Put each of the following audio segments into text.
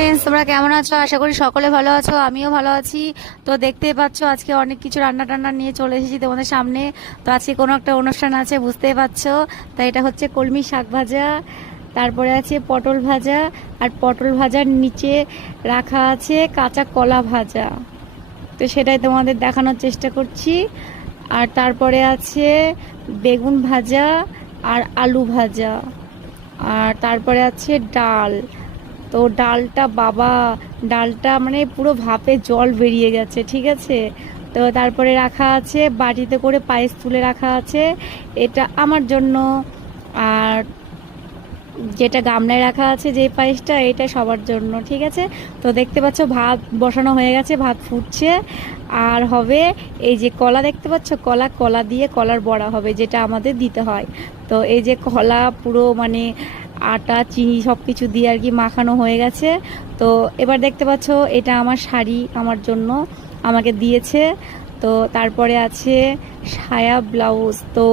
Friends, তোমরা কেমন আছো? আশা করি সকলে ভালো আছো, আমিও ভালো আছি। তো দেখতেই পাচ্ছ আজকে অনেক কিছু রান্না টান্না নিয়ে চলে এসেছি তোমাদের সামনে। তো আজকে কোনো একটা অনুষ্ঠান আছে, বুঝতেই পারছো। তাই এটা হচ্ছে কলমি শাক ভাজা, তারপরে আছে পটল ভাজা, আর পটল ভাজার নিচে রাখা আছে কাঁচা কলা ভাজা। তো সেটাই তোমাদের দেখানোর চেষ্টা করছি। আর তারপরে আছে বেগুন ভাজা আর আলু ভাজা, আর তারপরে আছে ডাল। তো ডালটা বাবা, ডালটা মানে পুরো ভাপে জল বেরিয়ে গেছে, ঠিক আছে। তো তারপরে রাখা আছে বাটিতে করে পায়েস তুলে রাখা আছে, এটা আমার জন্য। আর যেটা গামলায় রাখা আছে যে পায়েসটা, এটা সবার জন্য, ঠিক আছে। তো দেখতে পাচ্ছ ভাত বসানো হয়ে গেছে, ভাত ফুটছে। আর হবে এই যে কলা দেখতে পাচ্ছ, কলা কলা দিয়ে কলার বড়া হবে, যেটা আমাদের দিতে হয়। তো এই যে কলা পুরো মানে আটা চিনি সব কিছু দিয়ে আর কি মাখানো হয়ে গেছে। তো এবার দেখতে পাচ্ছ এটা আমার শাড়ি, আমার জন্য আমাকে দিয়েছে। তো তারপরে আছে সায়া ব্লাউজ। তো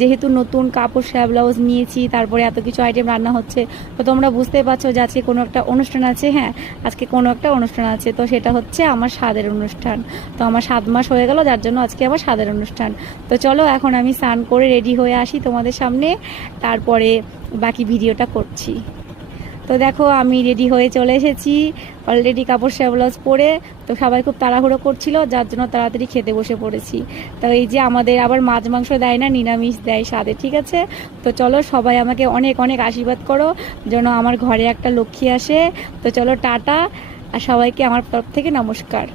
যেহেতু নতুন কাপড় সায়া ব্লাউজ নিয়েছি, তারপরে এত কিছু আইটেম রান্না হচ্ছে, তো তোমরা বুঝতেই পারছো যে আজকে কোনো একটা অনুষ্ঠান আছে। হ্যাঁ, আজকে কোনো একটা অনুষ্ঠান আছে, তো সেটা হচ্ছে আমার স্বাদের অনুষ্ঠান। তো আমার 7 মাস হয়ে গেল, যার জন্য আজকে আমার স্বাদের অনুষ্ঠান। তো চলো এখন আমি স্নান করে রেডি হয়ে আসি তোমাদের সামনে, তারপরে বাকি ভিডিওটা করছি। তো দেখো আমি রেডি হয়ে চলে এসেছি অলরেডি, কাপড় সায়া ব্লাউজ পরে। তো সবাই খুব তাড়াহুড়ো করছিল, যার জন্য তাড়াতাড়ি খেতে বসে পড়েছি। তো এই যে আমাদের আবার মাছ মাংস দেয় না, নিরামিষ দেয় স্বাদে, ঠিক আছে। তো চলো সবাই আমাকে অনেক অনেক আশীর্বাদ করো যেন আমার ঘরে একটা লক্ষ্মী আসে। তো চলো টাটা, আর সবাইকে আমার তরফ থেকে নমস্কার।